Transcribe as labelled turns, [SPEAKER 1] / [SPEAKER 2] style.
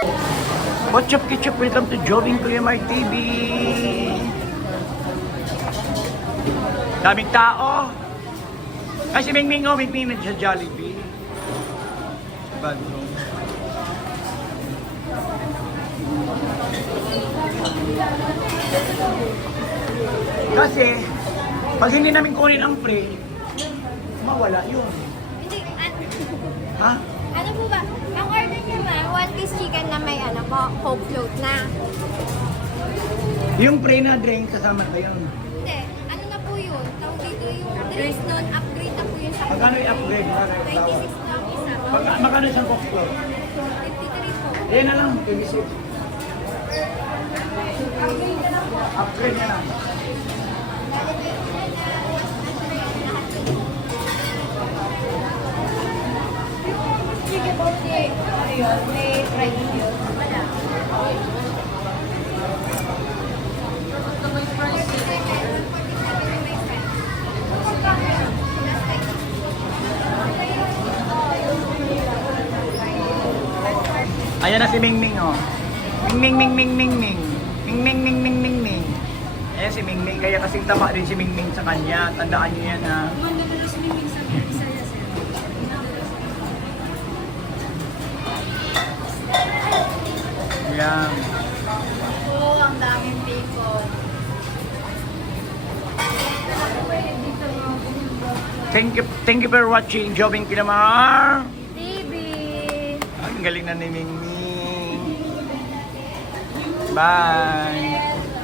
[SPEAKER 1] What's up, Ketchup? Welcome to Joving Kuya Mar TV. Daming tao. Ay, si Mingming, oh, Mingming na sa Jollibee. Bagong. Kasi, pag hindi namin kunin ang pre, mawala yun.
[SPEAKER 2] Hindi,
[SPEAKER 1] Ha?
[SPEAKER 2] ano po ba? Ang order niya ma'am, one piece chicken na may ano po, coke float na.
[SPEAKER 1] Yung pre na drink, kasama ba yun?
[SPEAKER 2] Hindi, ano na po yun? Tawag dito yung drinks nun, upgrade na po yun sa
[SPEAKER 1] Magkano i-upgrade?
[SPEAKER 2] 26 na ang isa.
[SPEAKER 1] Pag, magkano isang cocktail?
[SPEAKER 2] 53 po.
[SPEAKER 1] Yan na lang, 26. Upgrade na lang.
[SPEAKER 2] Sige yun, may fried yun. Wala.
[SPEAKER 1] Ayan na si Mingming, oh. Mingming, Ming, Ming, Ming, Ming. Mingming, Ming, Ming, Ming, Ming. Ayan si Mingming, kaya kasing tama din si Mingming sa kanya. Tandaan niyo yan, ha. Ayan.
[SPEAKER 2] Oo, ang daming bacon.
[SPEAKER 1] Thank you, thank you for watching Jobing Kinamar.
[SPEAKER 2] TV!
[SPEAKER 1] Ang galing na ni Mingming. Bye.